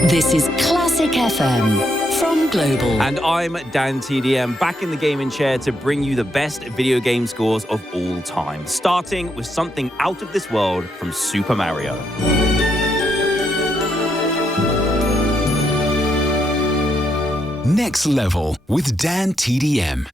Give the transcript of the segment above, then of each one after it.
This is Classic FM from Global. And I'm DanTDM, back in the gaming chair to bring you the best video game scores of all time, starting with something out of this world from Super Mario. Next Level with DanTDM.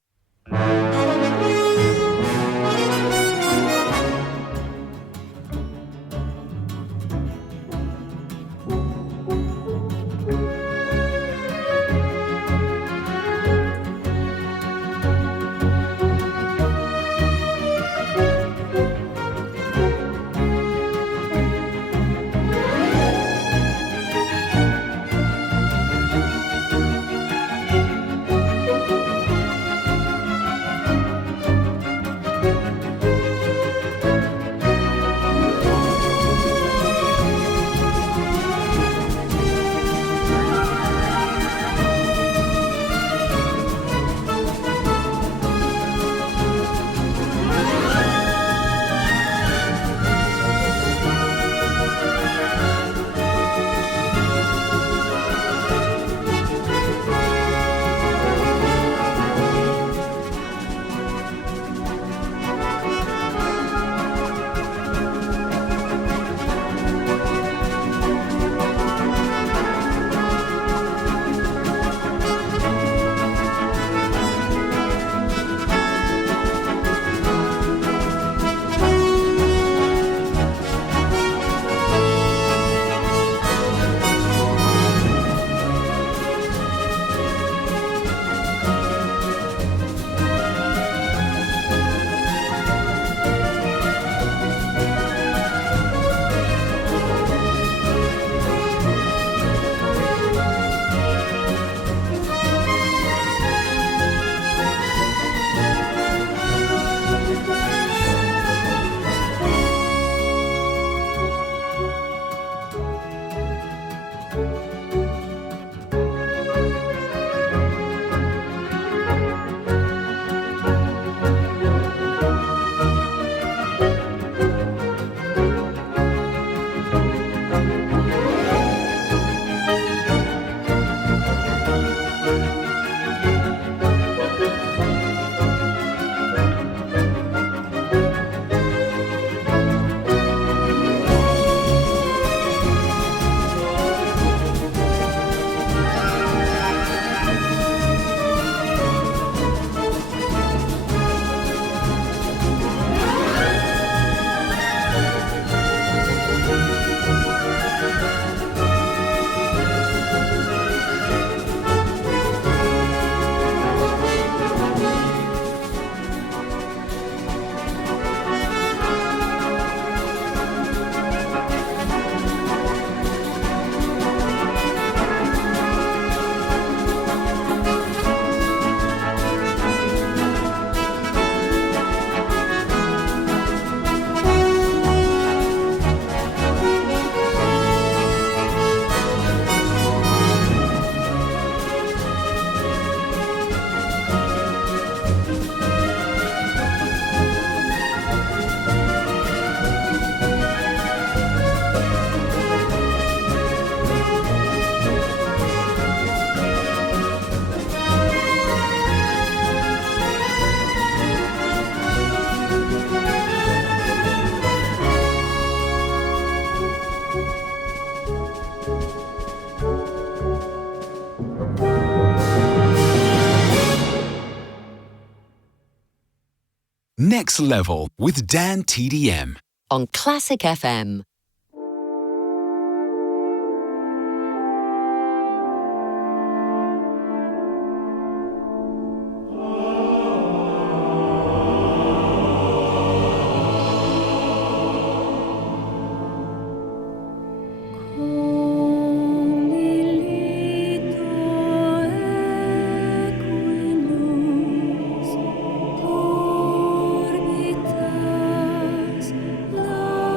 Next Level with DanTDM on Classic FM. Orbitas la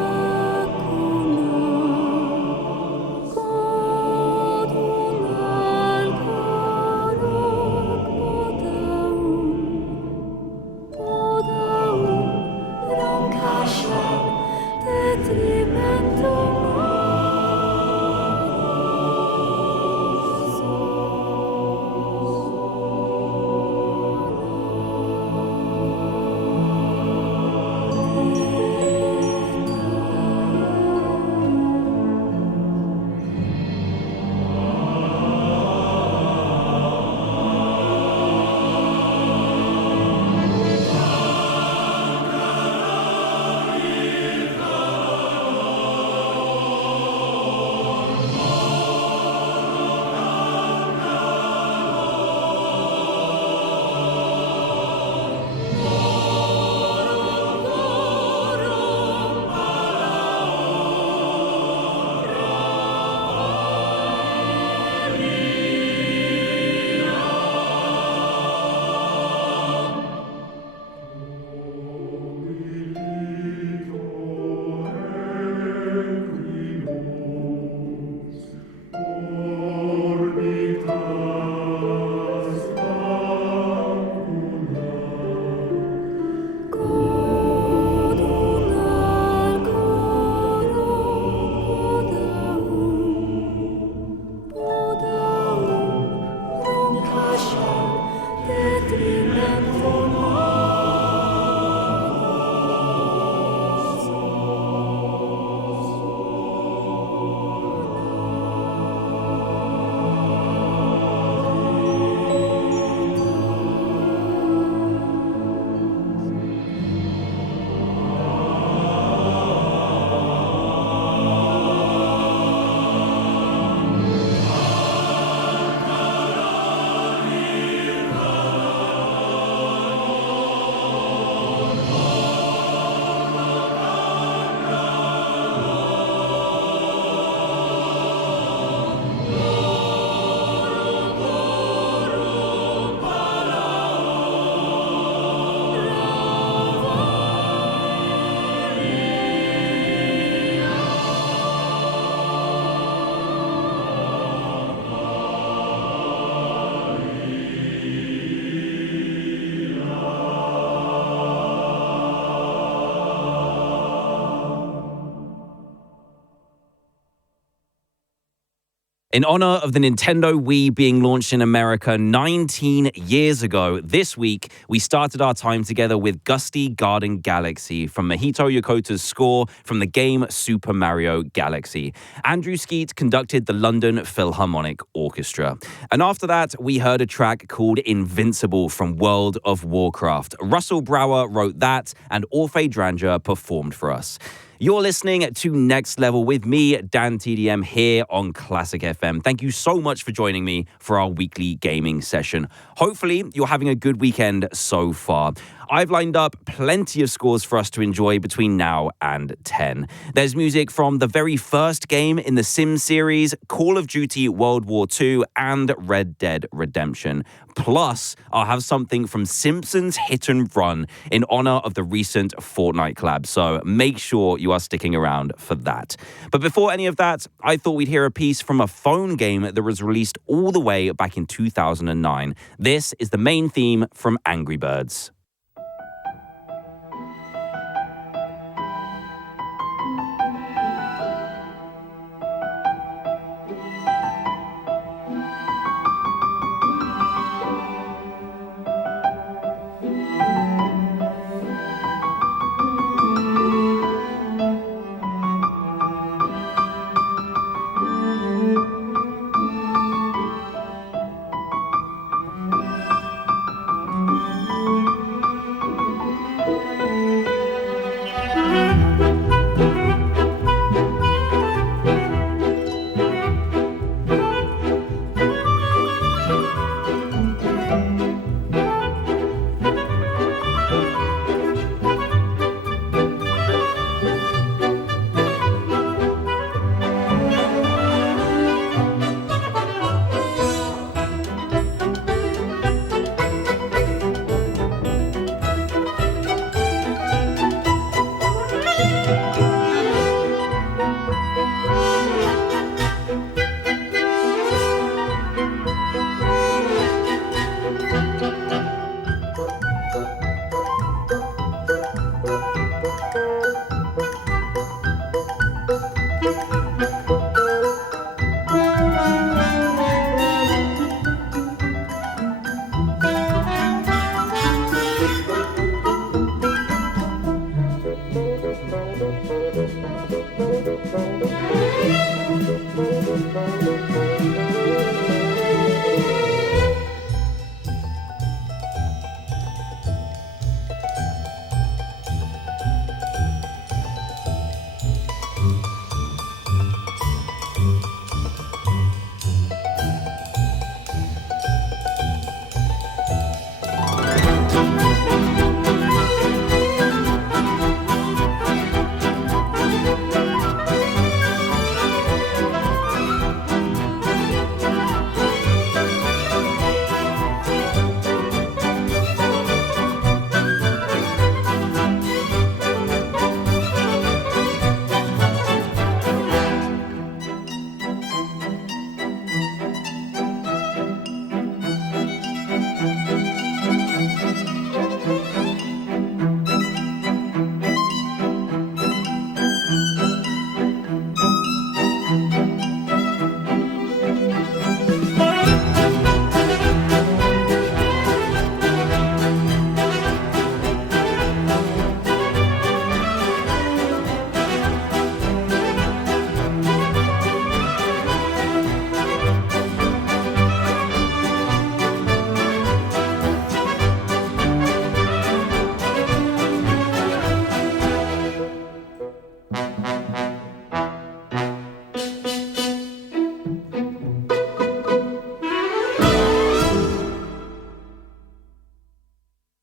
In honor of the Nintendo Wii being launched in America 19 years ago, this week we started our time together with Gusty Garden Galaxy from Mahito Yokota's score from the game Super Mario Galaxy. Andrew Skeet conducted the London Philharmonic Orchestra. And after that, we heard a track called Invincible from World of Warcraft. Russell Brower wrote that, and Orphe Dranger performed for us. You're listening to Next Level with me, DanTDM, here on Classic FM. Thank you so much for joining me for our weekly gaming session. Hopefully, you're having a good weekend so far. I've lined up plenty of scores for us to enjoy between now and 10. There's music from the very first game in the Sims series, Call of Duty World War II, and Red Dead Redemption. Plus, I'll have something from Simpsons Hit and Run in honor of the recent Fortnite collab, so make sure you are sticking around for that. But before any of that, I thought we'd hear a piece from a phone game that was released all the way back in 2009. This is the main theme from Angry Birds.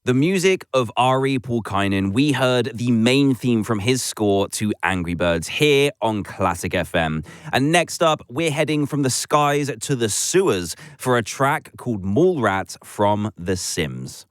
The music of Ari Pulkkainen, we heard the main theme from his score to Angry Birds here on Classic FM. And next up, we're heading from the skies to the sewers for a track called Mallrat from The Sims.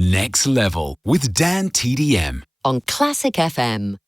Next Level with DanTDM. On Classic FM.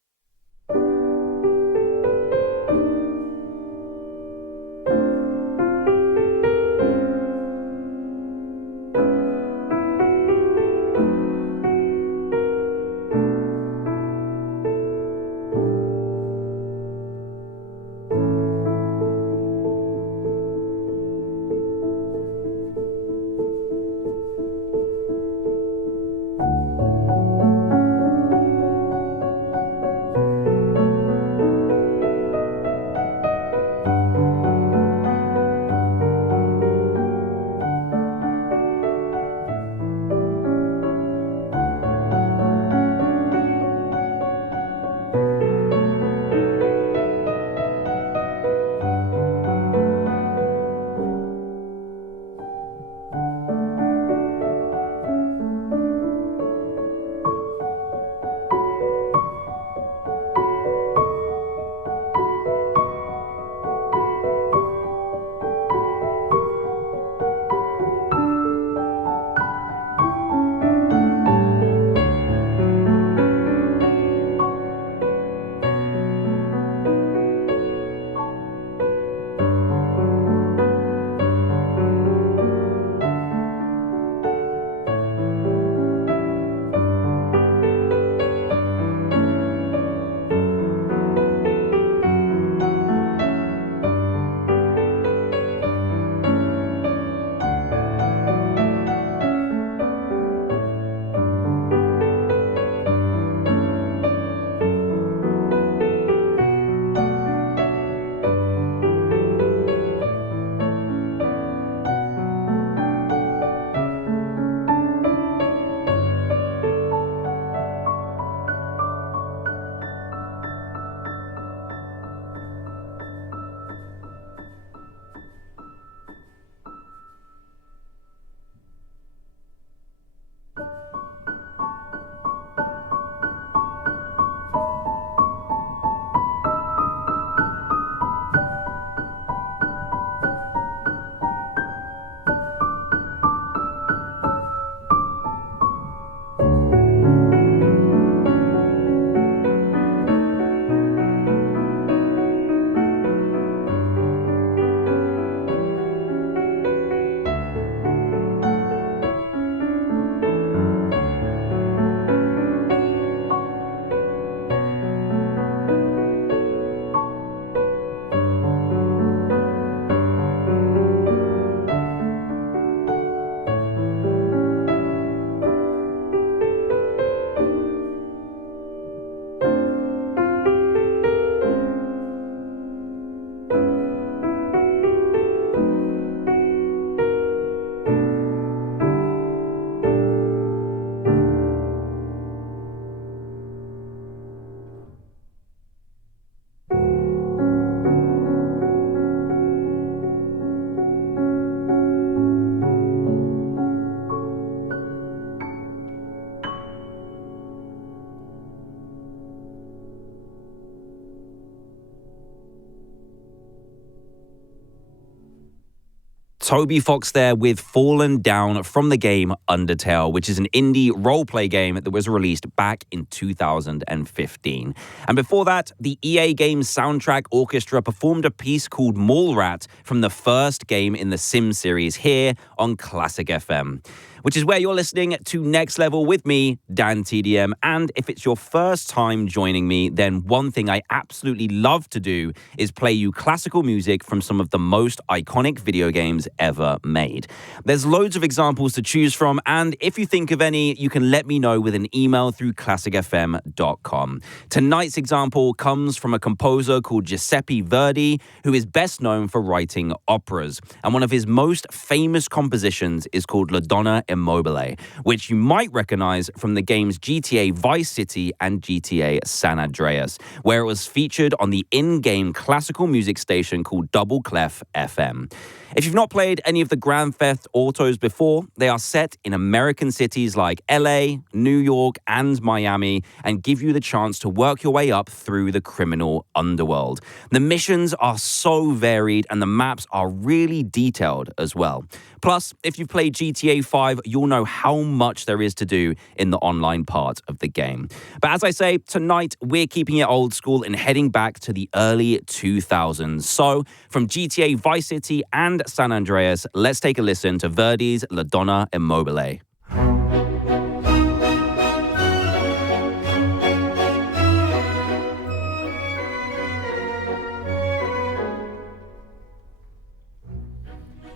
Toby Fox there with Fallen Down from the game Undertale, which is an indie role-play game that was released back in 2015. And before that, the EA Games Soundtrack Orchestra performed a piece called Mallrat from the first game in the Sim series here on Classic FM, which is where you're listening to Next Level with me, DanTDM. And if it's your first time joining me, then one thing I absolutely love to do is play you classical music from some of the most iconic video games ever made. There's loads of examples to choose from, and if you think of any, you can let me know with an email through classicfm.com. Tonight's example comes from a composer called Giuseppe Verdi, who is best known for writing operas. And one of his most famous compositions is called La Donna Immobile, which you might recognize from the games GTA Vice City and GTA San Andreas, where it was featured on the in-game classical music station called Double Clef FM. If you've not played any of the Grand Theft Autos before, they are set in American cities like LA, New York, and Miami, and give you the chance to work your way up through the criminal underworld. The missions are so varied, and the maps are really detailed as well. Plus, if you've played GTA 5, you'll know how much there is to do in the online part of the game. But as I say, tonight we're keeping it old school and heading back to the early 2000s. So, from GTA Vice City and San Andreas, let's take a listen to Verdi's La Donna Immobile.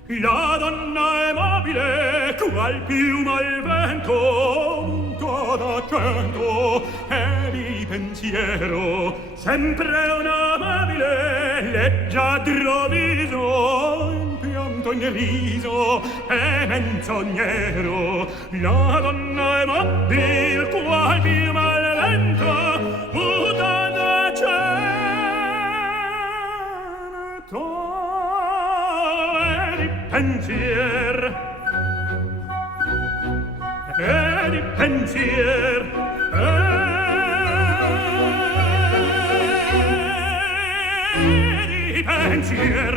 La donna è mobile, qual piuma al vento, munto d'accento e di pensiero, sempre una amabile, leggiadro viso, in pianto in riso e menzognero. La donna è mobile, qual piuma al vento, munto d'accento pensier e di pensier e di pensier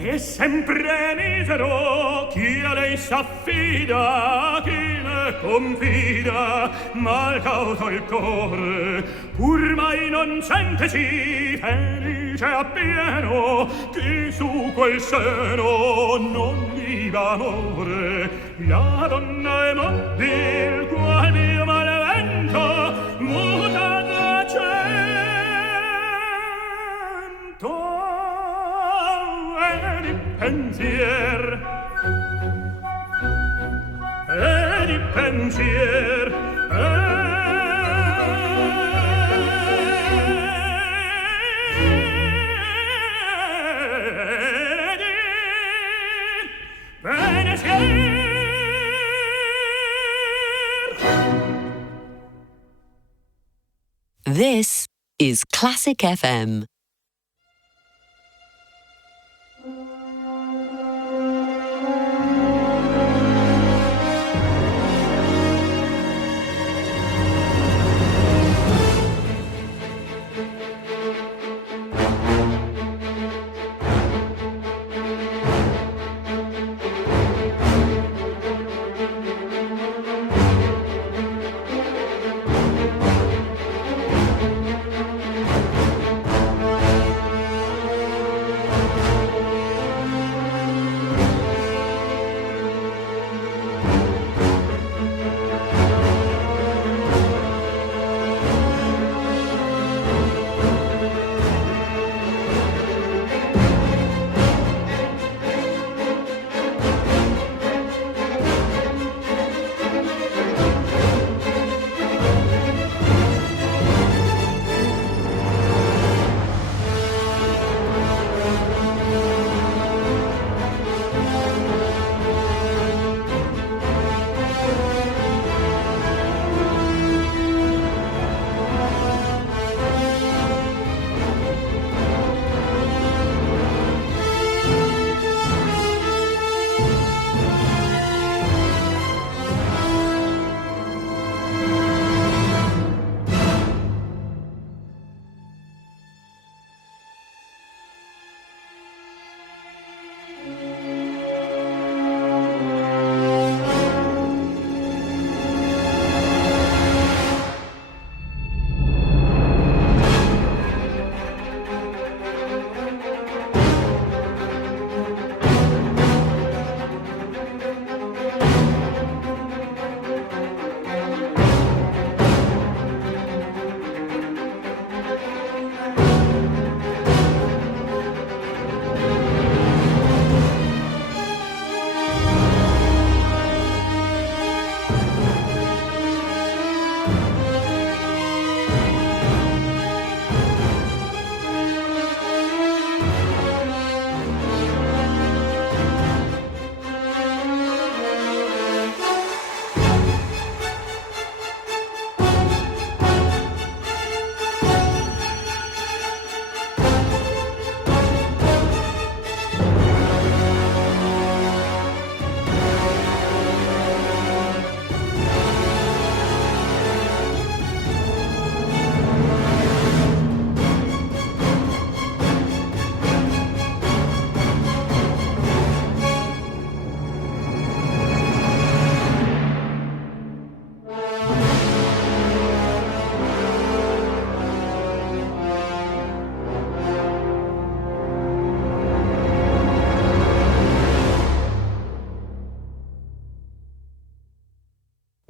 e sempre misero chi a lei s'affida, chi le confida, mal cauto il core, pur mai non sentesi felice appieno, chi su quel seno non viva amore. La donna è mobil, qual mio malvento, muta d'accento pensier e di pensier This is Classic FM.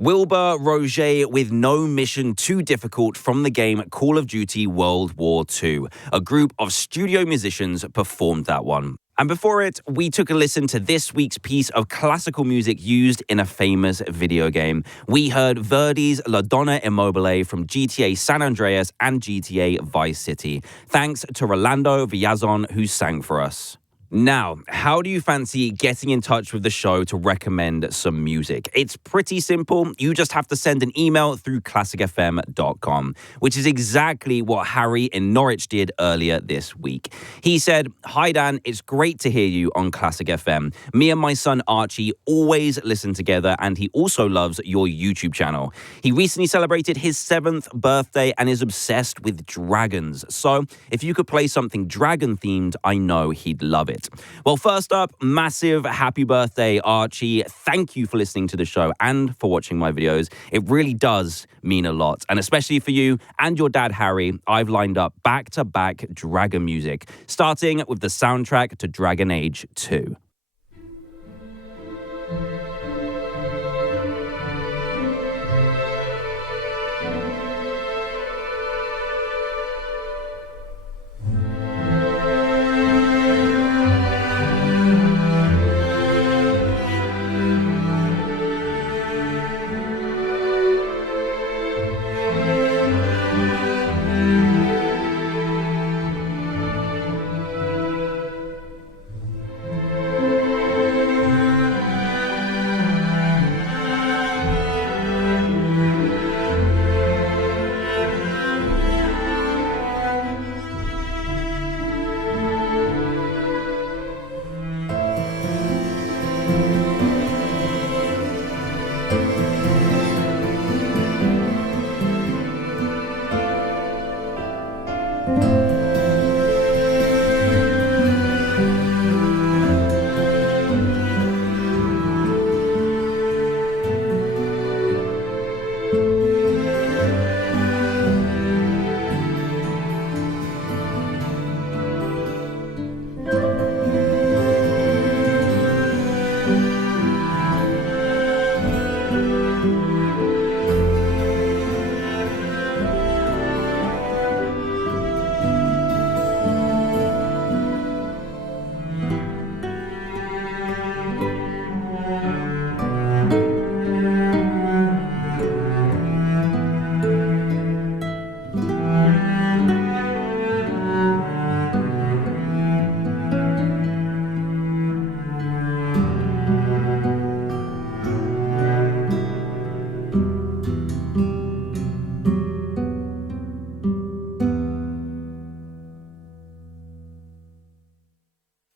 Wilbur Roget with No Mission Too Difficult from the game Call of Duty World War II. A group of studio musicians performed that one. And before it, we took a listen to this week's piece of classical music used in a famous video game. We heard Verdi's La Donna Immobile from GTA San Andreas and GTA Vice City. Thanks to Rolando Villazon, who sang for us. Now, how do you fancy getting in touch with the show to recommend some music? It's pretty simple. You just have to send an email through classicfm.com, which is exactly what Harry in Norwich did earlier this week. He said, "Hi Dan, it's great to hear you on Classic FM. Me and my son Archie always listen together, and he also loves your YouTube channel. He recently celebrated his 7th birthday and is obsessed with dragons. So if you could play something dragon themed, I know he'd love it." Well, first up, massive happy birthday, Archie. Thank you for listening to the show and for watching my videos. It really does mean a lot. And especially for you and your dad, Harry, I've lined up back-to-back dragon music, starting with the soundtrack to Dragon Age 2.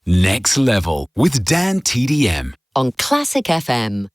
Next Level with DanTDM on Classic FM.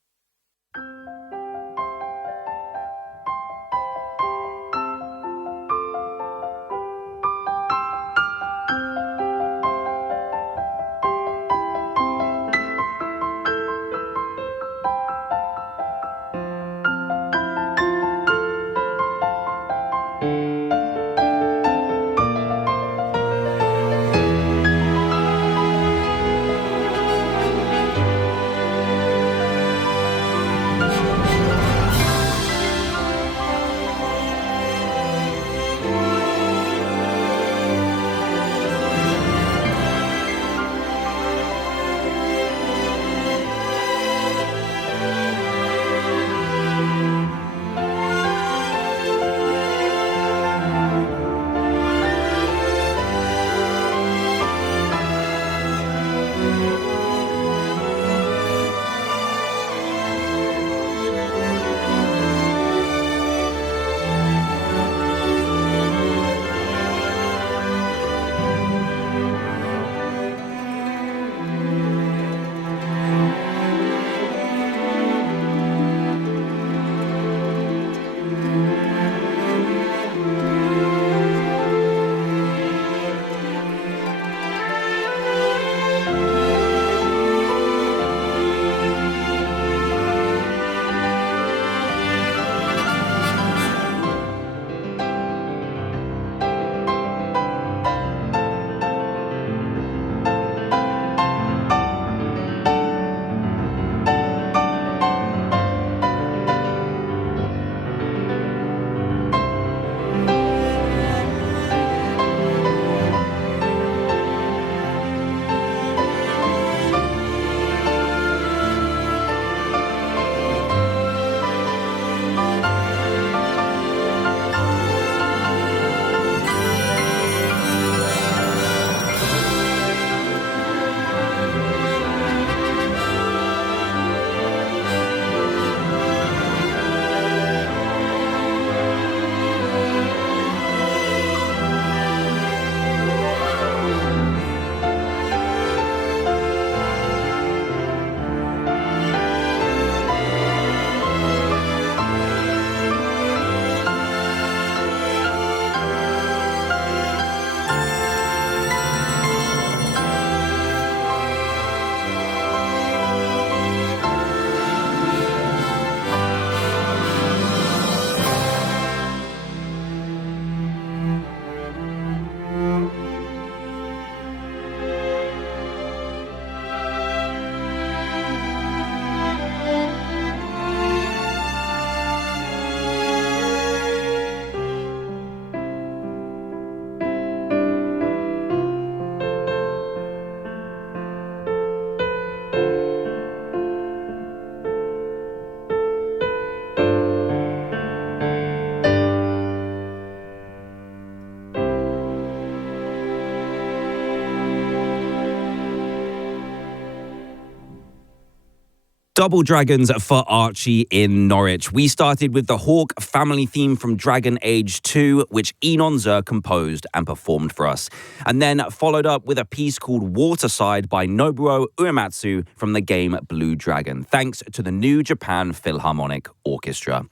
Double dragons for Archie in Norwich. We started with the Hawk family theme from Dragon Age 2, which Enon Zur composed and performed for us. And then followed up with a piece called Waterside by Nobuo Uematsu from the game Blue Dragon, thanks to the New Japan Philharmonic Orchestra.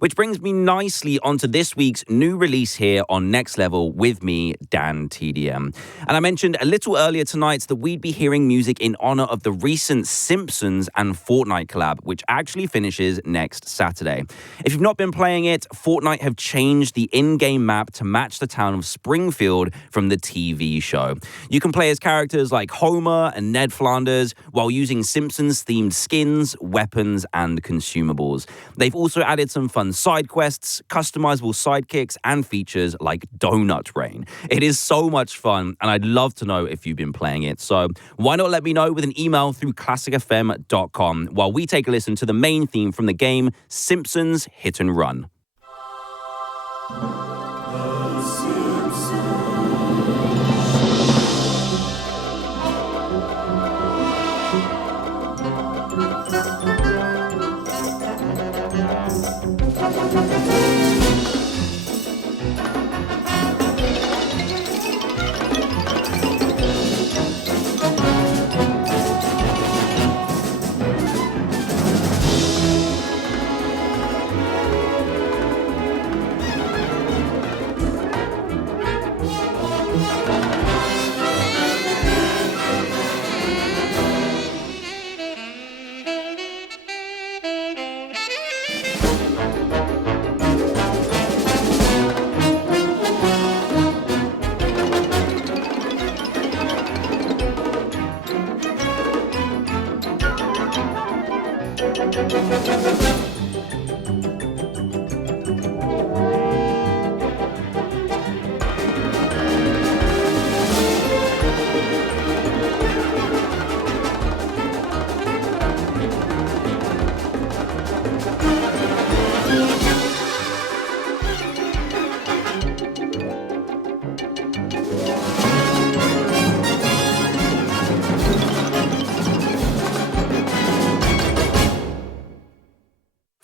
Which brings me nicely onto this week's new release here on Next Level with me, DanTDM. And I mentioned a little earlier tonight that we'd be hearing music in honor of the recent Simpsons and Fortnite collab, which actually finishes next Saturday. If you've not been playing it, Fortnite have changed the in-game map to match the town of Springfield from the TV show. You can play as characters like Homer and Ned Flanders while using Simpsons-themed skins, weapons, and consumables. They've also added some fun side quests, customizable sidekicks, and features like Donut Rain. It is so much fun, and I'd love to know if you've been playing it. So why not let me know with an email through classicfm.com while we take a listen to the main theme from the game, Simpsons Hit and Run.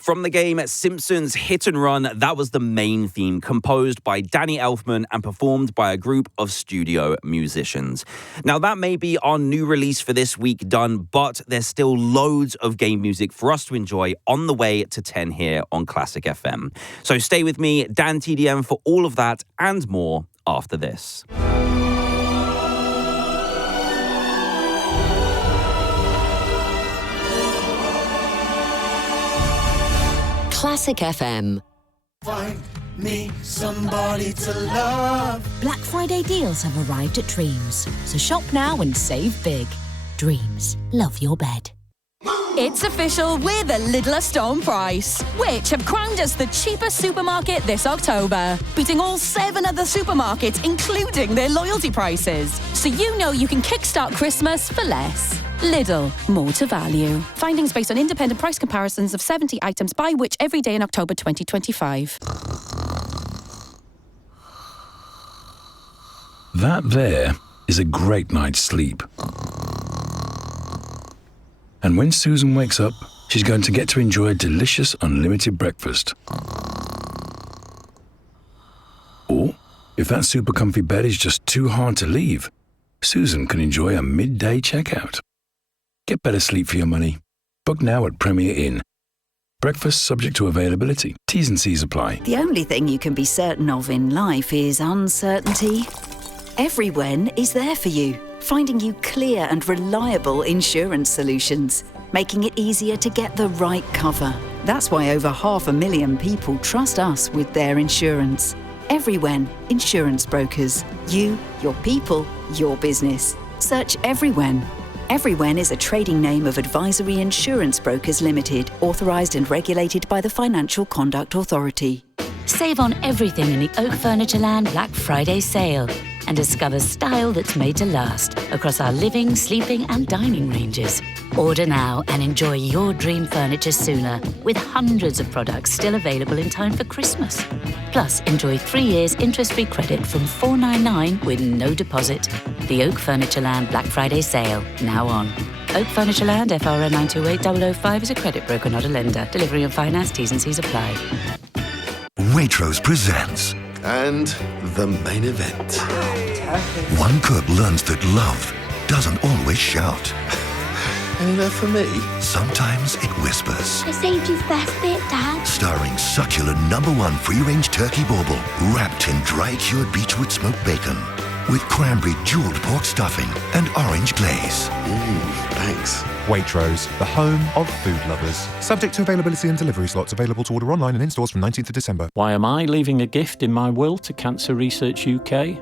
From the game Simpsons Hit and Run, that was the main theme, composed by Danny Elfman and performed by a group of studio musicians. Now, that may be our new release for this week done, but there's still loads of game music for us to enjoy on the way to 10 here on Classic FM. So stay with me, DanTDM, for all of that and more after this. Classic FM. Find me somebody to love. Black Friday deals have arrived at Dreams, so shop now and save big. Dreams, love your bed. It's official, we're the Lidl Storm Price, which have crowned us the cheapest supermarket this October, beating all 7 other supermarkets, including their loyalty prices. So you know you can kickstart Christmas for less. Lidl, more to value. Findings based on independent price comparisons of 70 items by which every day in October 2025. That there is a great night's sleep. And when Susan wakes up, she's going to get to enjoy a delicious unlimited breakfast. Or, if that super comfy bed is just too hard to leave, Susan can enjoy a midday checkout. Get better sleep for your money. Book now at Premier Inn. Breakfast subject to availability. T's and C's apply. The only thing you can be certain of in life is uncertainty. Everyone is there for you, finding you clear and reliable insurance solutions, making it easier to get the right cover. That's why over 500,000 people trust us with their insurance. Everyone Insurance Brokers. You, your people, your business. Search Everyone. Everyone is a trading name of Advisory Insurance Brokers Limited, authorised and regulated by the Financial Conduct Authority. Save on everything in the Oak Furnitureland Black Friday sale and discover style that's made to last across our living, sleeping and dining ranges. Order now and enjoy your dream furniture sooner with hundreds of products still available in time for Christmas. Plus, enjoy 3 years interest-free credit from $499 with no deposit. The Oak Furnitureland Black Friday sale, now on. Oak Furnitureland, FRN 928005 is a credit broker, not a lender. Delivery and finance, T's and C's apply. Waitrose presents. And the main event. One cook learns that love doesn't always shout. Any left for me? Sometimes it whispers. I saved you first bit, Dad. Starring succulent #1 free-range turkey bauble, wrapped in dry-cured beechwood smoked bacon, with cranberry jeweled pork stuffing and orange glaze. Thanks. Waitrose, the home of food lovers. Subject to availability and delivery slots. Available to order online and in stores from 19th of December. Why am I leaving a gift in my will to Cancer Research UK?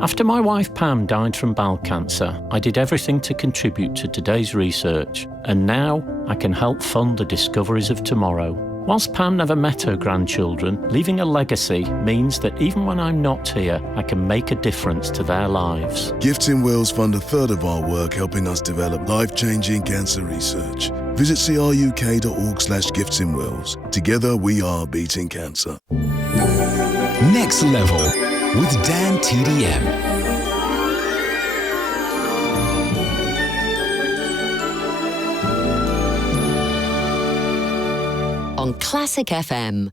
After my wife Pam died from bowel cancer, I did everything to contribute to today's research, and now I can help fund the discoveries of tomorrow. Whilst Pam never met her grandchildren, leaving a legacy means that even when I'm not here, I can make a difference to their lives. Gifts in Wills fund a third of our work helping us develop life-changing cancer research. Visit cruk.org/giftsinwills. Together we are beating cancer. Next Level with DanTDM. On Classic FM.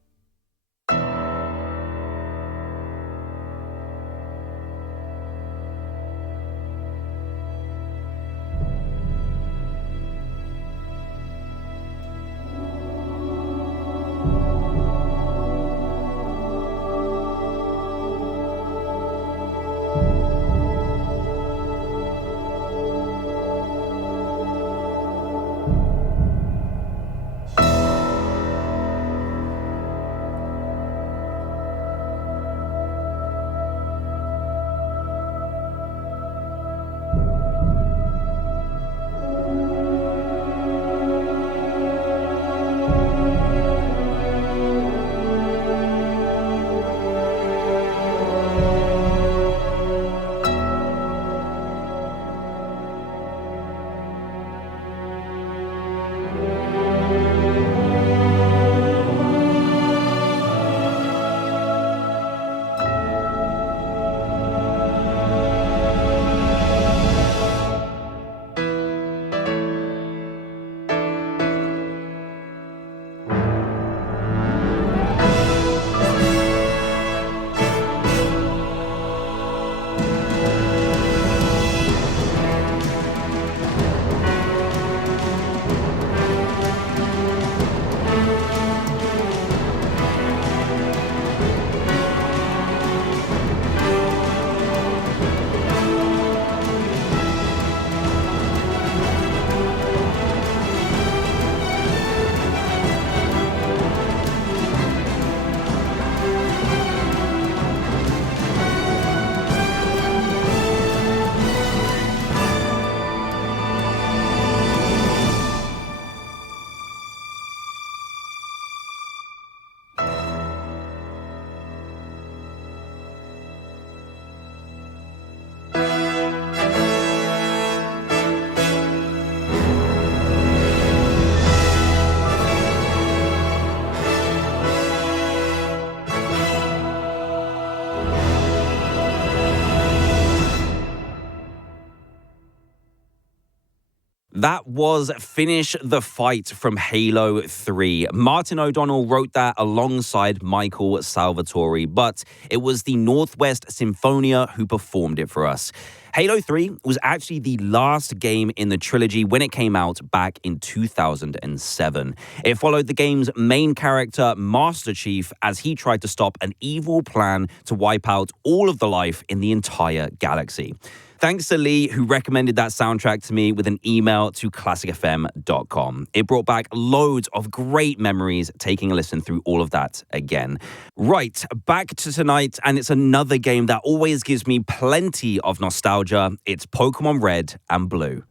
That was Finish the Fight from Halo 3. Martin O'Donnell wrote that alongside Michael Salvatore, but it was the Northwest Symphonia who performed it for us. Halo 3 was actually the last game in the trilogy when it came out back in 2007. It followed the game's main character, Master Chief, as he tried to stop an evil plan to wipe out all of the life in the entire galaxy. Thanks to Lee, who recommended that soundtrack to me with an email to classicfm.com. It brought back loads of great memories taking a listen through all of that again. Right, back to tonight, and it's another game that always gives me plenty of nostalgia. It's Pokemon Red and Blue.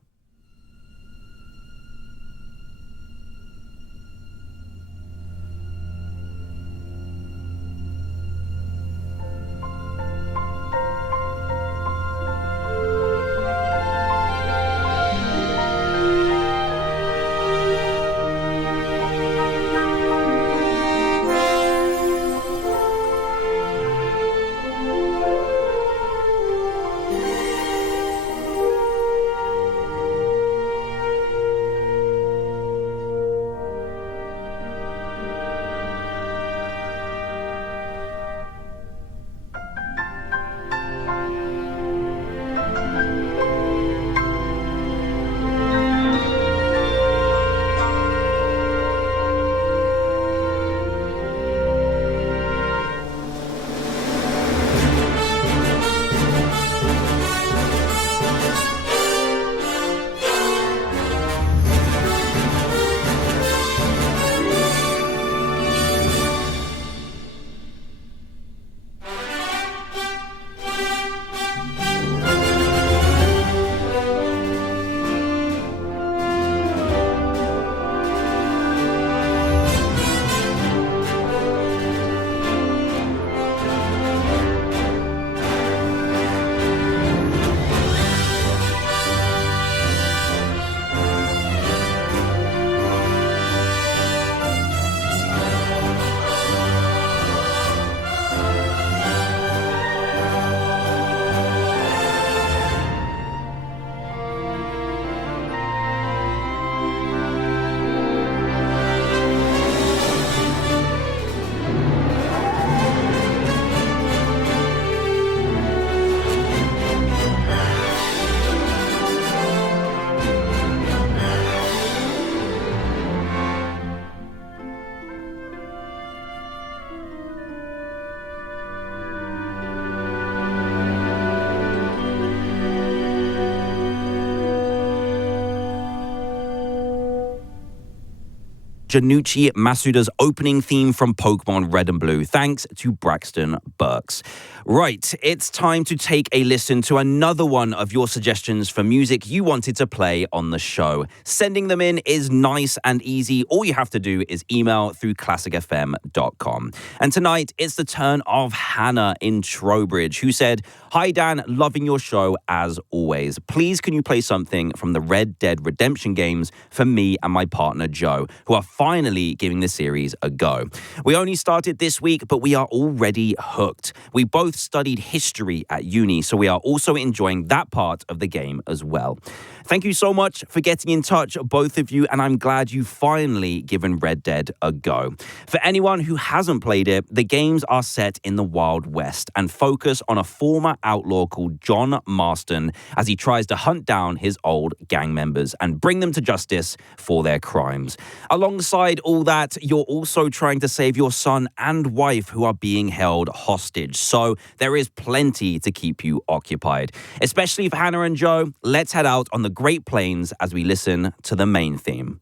Janucci Masuda's opening theme from Pokemon Red and Blue. Thanks to Braxton Burks. Right, it's time to take a listen to another one of your suggestions for music you wanted to play on the show. Sending them in is nice and easy. All you have to do is email through classicfm.com. And tonight, it's the turn of Hannah in Trowbridge, who said, "Hi Dan, loving your show as always. Please can you play something from the Red Dead Redemption games for me and my partner Joe, who are finally giving the series a go. We only started this week, but we are already hooked. We both studied history at uni, so we are also enjoying that part of the game as well. Thank you so much for getting in touch, both of you, and I'm glad you've finally given Red Dead a go. For anyone who hasn't played it, the games are set in the Wild West and focus on a former outlaw called John Marston as he tries to hunt down his old gang members and bring them to justice for their crimes. Alongside all that, you're also trying to save your son and wife who are being held hostage, so there is plenty to keep you occupied. Especially for Hannah and Joe, let's head out on the Great Plains as we listen to the main theme.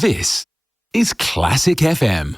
This is Classic FM.